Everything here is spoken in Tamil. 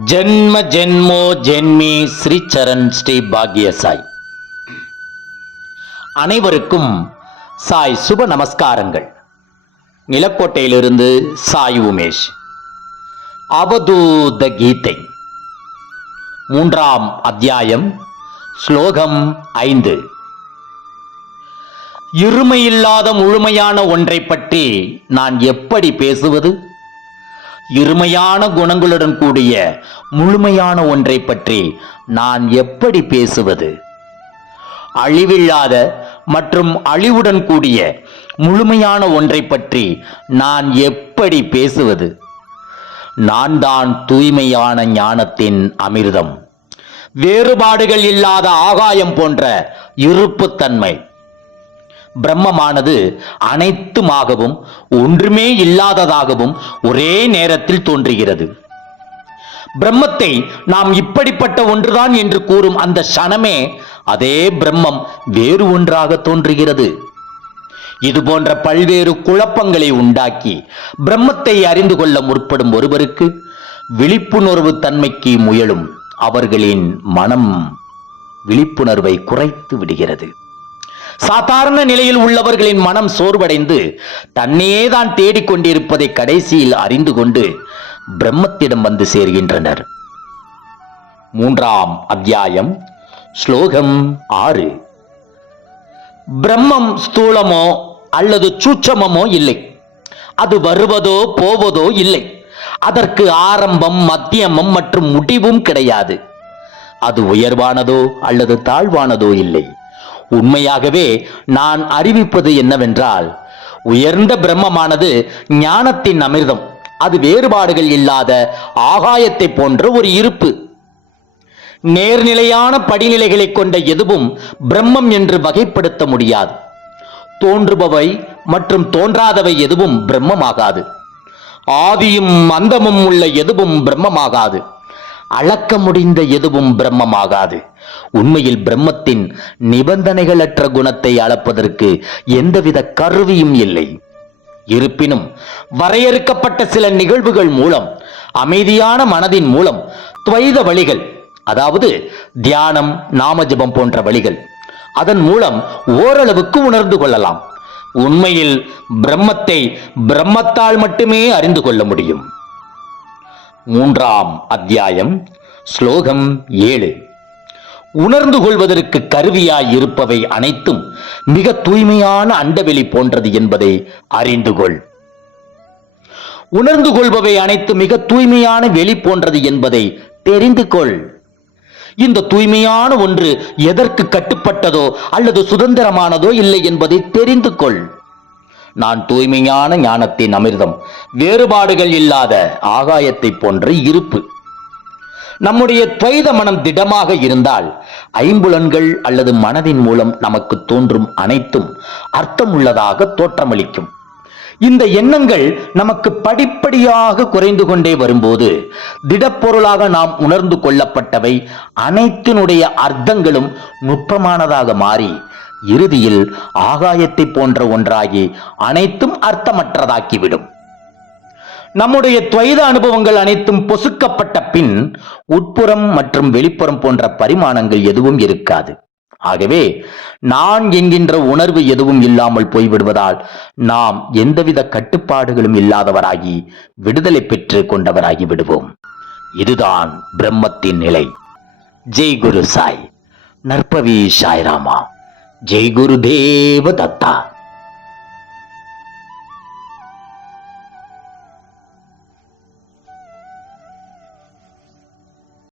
ஜென்ம ஜென்மோ ஜென்மி ஸ்ரீ சரண் ஸ்ரீ பாக்ய சாய். அனைவருக்கும் சாய் சுப நமஸ்காரங்கள். நிலக்கோட்டையிலிருந்து சாய் உமேஷ். அவதூத கீதை. மூன்றாம் அத்தியாயம் ஸ்லோகம் ஐந்து. இருமையில்லாத முழுமையான ஒன்றை பற்றி நான் எப்படி பேசுவது? இருமையான குணங்களுடன் கூடிய முழுமையான ஒன்றை பற்றி நான் எப்படி பேசுவது? அழிவில்லாத மற்றும் அழிவுடன் கூடிய முழுமையான ஒன்றை பற்றி நான் எப்படி பேசுவது? நான் தான் தூய்மையான ஞானத்தின் அமிர்தம். வேறுபாடுகள் இல்லாத ஆகாயம் போன்ற இருப்புத்தன்மை. பிரம்மமானது அனைத்துமாகவும் ஒன்றுமே இல்லாததாகவும் ஒரே நேரத்தில் தோன்றுகிறது. பிரம்மத்தை நாம் இப்படிப்பட்ட ஒன்றுதான் என்று கூறும் அந்த சனமே அதே பிரம்மம் வேறு ஒன்றாக தோன்றுகிறது. இது போன்ற பல்வேறு குழப்பங்களை உண்டாக்கி பிரம்மத்தை அறிந்து கொள்ள முற்படும் ஒருவருக்கு விழிப்புணர்வு தன்மைக்கு முயலும் அவர்களின் மனம் விழிப்புணர்வை குறைத்து விடுகிறது. சாதாரண நிலையில் உள்ளவர்களின் மனம் சோர்வடைந்து தன்னையே தான் தேடிக்கொண்டிருப்பதை கடைசியில் அறிந்து கொண்டு பிரம்மத்திடம் வந்து சேர்கின்றனர். மூன்றாம் அத்தியாயம் ஸ்லோகம் ஆறு. பிரம்மம் ஸ்தூலமோ அல்லது சூட்சமமோ இல்லை. அது வருவதோ போவதோ இல்லை. அதற்கு ஆரம்பம் மத்தியமம் மற்றும் முடிவும் கிடையாது. அது உயர்வானதோ அல்லது தாழ்வானதோ இல்லை. உண்மையாகவே நான் அறிவிப்பது என்னவென்றால் உயர்ந்த பிரம்மமானது ஞானத்தின் அமிர்தம் அது வேறுபாடுகள் இல்லாத ஆகாயத்தை போன்ற ஒரு இருப்பு. நேர்நிலையான படிநிலைகளை கொண்ட எதுவும் பிரம்மம் என்று வகைப்படுத்த முடியாது. தோன்றுபவை மற்றும் தோன்றாதவை எதுவும் பிரம்மமாகாது. ஆதியும் அந்தமும் உள்ள எதுவும் பிரம்மமாகாது. அளக்க முடிந்த எதுவும் பிரம்மமாகாது. உண்மையில் பிரம்மத்தின் நிபந்தனைகளற்ற குணத்தை அளப்பதற்கு எந்தவித கருவியும் இல்லை. இருப்பினும் வரையறுக்கப்பட்ட சில நிகழ்வுகள் மூலம் அமைதியான மனதின் மூலம் துவைத வழிகள் அதாவது தியானம் நாமஜபம் போன்ற வழிகள் அதன் மூலம் ஓரளவுக்கு உணர்ந்து கொள்ளலாம். உண்மையில் பிரம்மத்தை பிரம்மத்தால் மட்டுமே அறிந்து கொள்ள முடியும். மூன்றாம் அத்தியாயம் ஸ்லோகம் ஏழு. உணர்ந்து கொள்வதற்கு கருவியாய் இருப்பவை அனைத்தும் மிக தூய்மையான அண்டவெளி போன்றது என்பதை அறிந்து கொள். உணர்ந்து கொள்பவை அனைத்து மிக தூய்மையான வெளி போன்றது என்பதை தெரிந்து கொள். இந்த தூய்மையான ஒன்று எதற்கு கட்டுப்பட்டதோ அல்லது சுதந்திரமானதோ இல்லை என்பதை தெரிந்து கொள். நான் தூய்மையான ஞானத்தின் அமிர்தம். வேறுபாடுகள் இல்லாத ஆகாயத்தை போன்ற இருப்பு. நம்முடைய துவைத மனம் திடமாக இருந்தால் ஐம்புலன்கள் அல்லது மனதின் மூலம் நமக்கு தோன்றும் அனைத்தும் அர்த்தமுள்ளதாக தோற்றமளிக்கும். இந்த எண்ணங்கள் நமக்கு படிப்படியாக குறைந்து கொண்டே வரும்போது திடப்பொருளாக நாம் உணர்ந்து கொள்ளப்பட்டவை அனைத்தினுடைய அர்த்தங்களும் நுட்பமானதாக மாறி இறுதியில் ஆகாயத்தை போன்ற ஒன்றாகி அனைத்தும் அர்த்தமற்றதாக்கிவிடும். நம்முடைய துவைத அனுபவங்கள் அனைத்தும் பொசுக்கப்பட்ட பின் உட்புறம் மற்றும் வெளிப்புறம் போன்ற பரிமாணங்கள் எதுவும் இருக்காது. ஆகவே நான் என்கின்ற உணர்வு எதுவும் இல்லாமல் போய்விடுவதால் நாம் எந்தவித கட்டுப்பாடுகளும் இல்லாதவராகி விடுதலை பெற்று கொண்டவராகி விடுவோம். இதுதான் பிரம்மத்தின் நிலை. ஜெய் குரு சாய். நற்பவி சாய்ராமா. ஜெய் குரு தேவ தத்தா